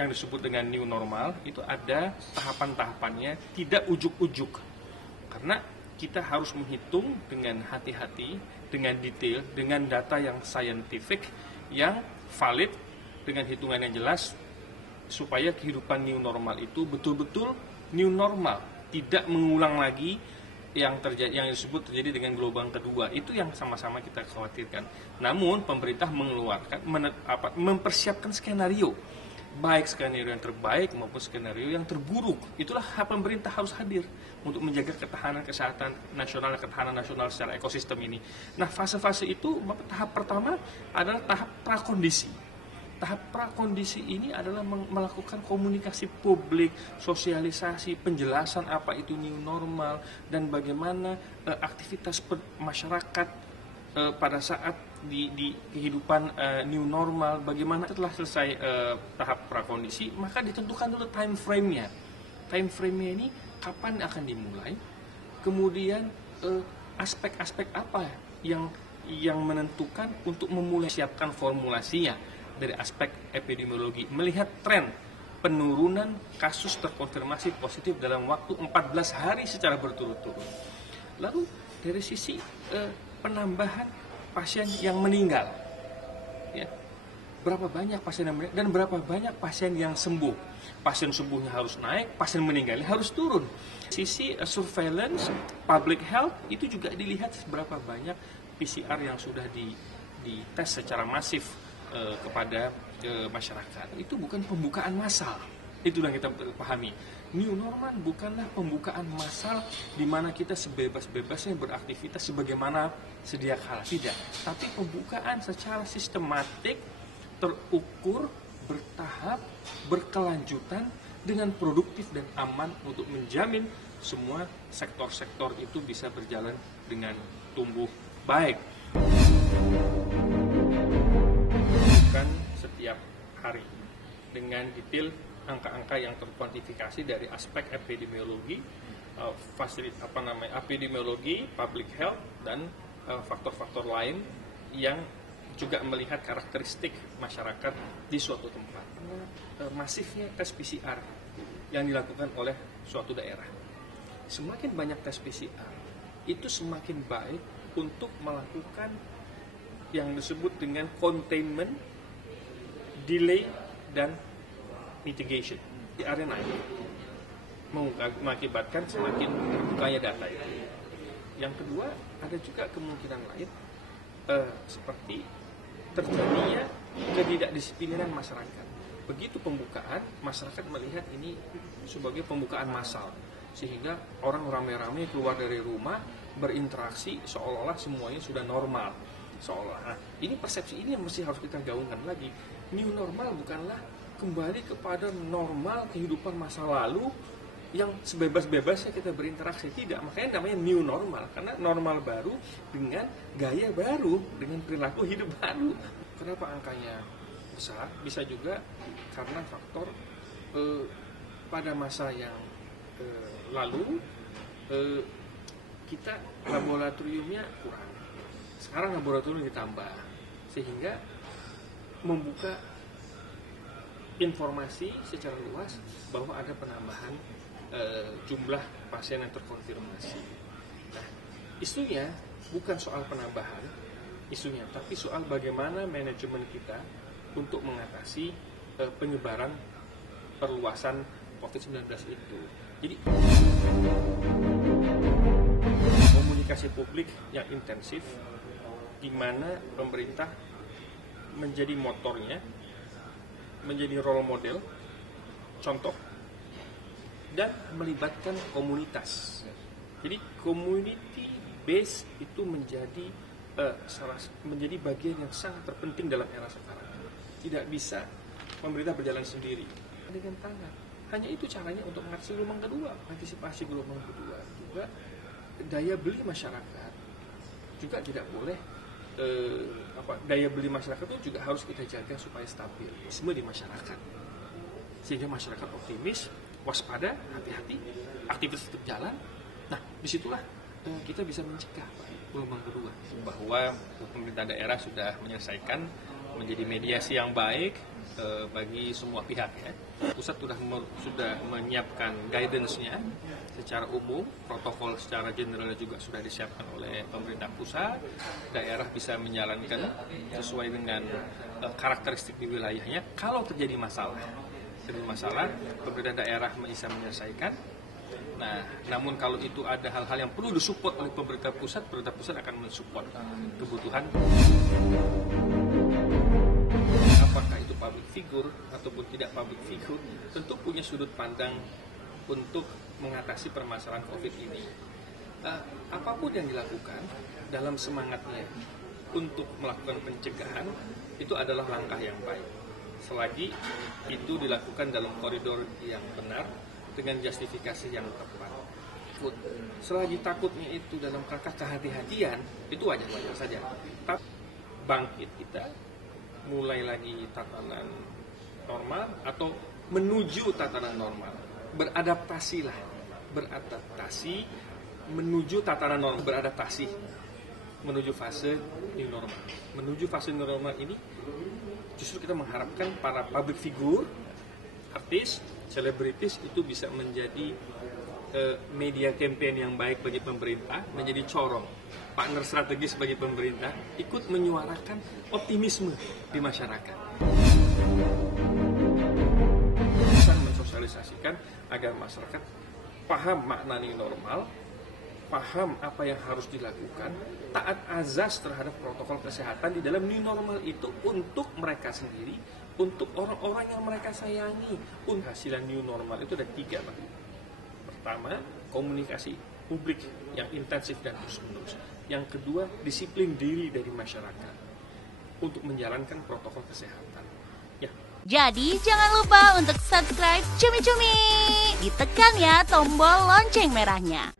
yang disebut dengan new normal itu ada tahapan-tahapannya, tidak ujuk-ujuk. Karena kita harus menghitung dengan hati-hati, dengan detail, dengan data yang scientific, yang valid, dengan hitungan yang jelas, supaya kehidupan new normal itu betul-betul new normal, tidak mengulang lagi yang terjadi, yang disebut terjadi dengan gelombang kedua. Itu yang sama-sama kita khawatirkan. Namun pemerintah mengeluarkan, mempersiapkan skenario, baik skenario yang terbaik maupun skenario yang terburuk. Itulah pemerintah harus hadir untuk menjaga ketahanan kesehatan nasional dan ketahanan nasional secara ekosistem ini. Nah, fase-fase itu, tahap pertama adalah tahap prakondisi. Tahap prakondisi ini adalah melakukan komunikasi publik, sosialisasi, penjelasan apa itu new normal, dan bagaimana aktivitas masyarakat pada saat di kehidupan new normal, bagaimana setelah selesai tahap prakondisi, maka ditentukan dulu time frame-nya. Time frame-nya ini kapan akan dimulai, kemudian aspek-aspek apa yang menentukan untuk memulai, siapkan formulasinya dari aspek epidemiologi, melihat tren penurunan kasus terkonfirmasi positif dalam waktu 14 hari secara berturut-turut. Lalu dari sisi penambahan pasien yang meninggal, ya, berapa banyak pasien yang meninggal dan berapa banyak pasien yang sembuh. Pasien sembuhnya harus naik, pasien meninggalnya harus turun. Sisi surveillance, public health itu juga dilihat seberapa banyak PCR yang sudah dites secara masif kepada masyarakat. Itu bukan pembukaan massal. Itu yang kita pahami. New normal bukanlah pembukaan massal di mana kita sebebas-bebasnya beraktivitas sebagaimana sedia kala, tidak. Tapi pembukaan secara sistematik, terukur, bertahap, berkelanjutan, dengan produktif dan aman untuk menjamin semua sektor-sektor itu bisa berjalan dengan tumbuh baik. Bukan setiap hari dengan detail angka-angka yang terkuantifikasi dari aspek epidemiologi, epidemiologi, public health, dan faktor-faktor lain yang juga melihat karakteristik masyarakat di suatu tempat. Masifnya tes PCR yang dilakukan oleh suatu daerah. Semakin banyak tes PCR, itu semakin baik untuk melakukan yang disebut dengan containment, delay, dan mitigation. PCR naik mengakibatkan semakin terbukanya data itu. Yang kedua, ada juga kemungkinan lain seperti terjadinya ketidakdisiplinan masyarakat. Begitu pembukaan, masyarakat melihat ini sebagai pembukaan massal, sehingga orang rame-rame keluar dari rumah berinteraksi seolah-olah semuanya sudah normal. Seolah ini persepsi ini yang mesti harus kita gaungkan lagi. New normal bukanlah kembali kepada normal kehidupan masa lalu yang sebebas-bebasnya kita berinteraksi, tidak. Makanya namanya new normal, karena normal baru dengan gaya baru, dengan perilaku hidup baru. Kenapa angkanya besar? Bisa juga karena faktor pada masa yang lalu kita laboratoriumnya kurang. Sekarang laboratorium ditambah, sehingga membuka informasi secara luas bahwa ada penambahan jumlah pasien yang terkonfirmasi. Nah, isunya bukan soal penambahan isunya, tapi soal bagaimana manajemen kita untuk mengatasi penyebaran perluasan COVID-19 itu. Jadi komunikasi publik yang intensif, di mana pemerintah menjadi motornya, menjadi role model, contoh, dan melibatkan komunitas. Jadi community base itu menjadi bagian yang sangat terpenting dalam era sekarang. Tidak bisa pemerintah berjalan sendiri dengan tangan. Hanya itu caranya untuk antisipasi gelombang kedua. Juga daya beli masyarakat juga tidak boleh. Daya beli masyarakat itu juga harus kita jaga supaya stabil semua di masyarakat, sehingga masyarakat optimis, waspada, hati-hati, aktivitas tetap jalan. Nah, disitulah kita bisa mencegah gelombang kedua. Bahwa pemerintah daerah sudah menyelesaikan menjadi mediasi yang baik bagi semua pihak ya. Pusat sudah menyiapkan guidance-nya secara umum, protokol secara general juga sudah disiapkan oleh pemerintah pusat. Daerah bisa menjalankan sesuai dengan karakteristik di wilayahnya. Kalau terjadi masalah, pemerintah daerah bisa menyelesaikan. Nah, namun kalau itu ada hal-hal yang perlu disupport oleh pemerintah pusat akan mensupport kebutuhan. Apakah itu public figure ataupun tidak public figure, tentu punya sudut pandang untuk mengatasi permasalahan COVID ini. Apapun yang dilakukan dalam semangatnya untuk melakukan pencegahan, itu adalah langkah yang baik. Selagi itu dilakukan dalam koridor yang benar, dengan justifikasi yang tepat. Selagi takutnya itu dalam kerangka kehati-hatian, itu wajar-wajar saja. Tapi bangkit kita, mulai lagi tatanan normal atau menuju tatanan normal. Beradaptasi menuju tatanan normal, beradaptasi menuju fase new normal. Menuju fase new normal ini justru kita mengharapkan para public figure, artis, selebritis itu bisa menjadi media campaign yang baik bagi pemerintah, menjadi corong, partner strategis bagi pemerintah, ikut menyuarakan optimisme di masyarakat. Bisa mensosialisasikan agar masyarakat paham makna new normal, paham apa yang harus dilakukan, taat azas terhadap protokol kesehatan di dalam new normal itu untuk mereka sendiri, untuk orang-orang yang mereka sayangi. Hasilan new normal itu ada 3. Pertama, komunikasi publik yang intensif dan terus-menerus. Yang kedua, disiplin diri dari masyarakat untuk menjalankan protokol kesehatan. Ya. Jadi jangan lupa untuk subscribe Cumi Cumi. Ditekan ya tombol lonceng merahnya.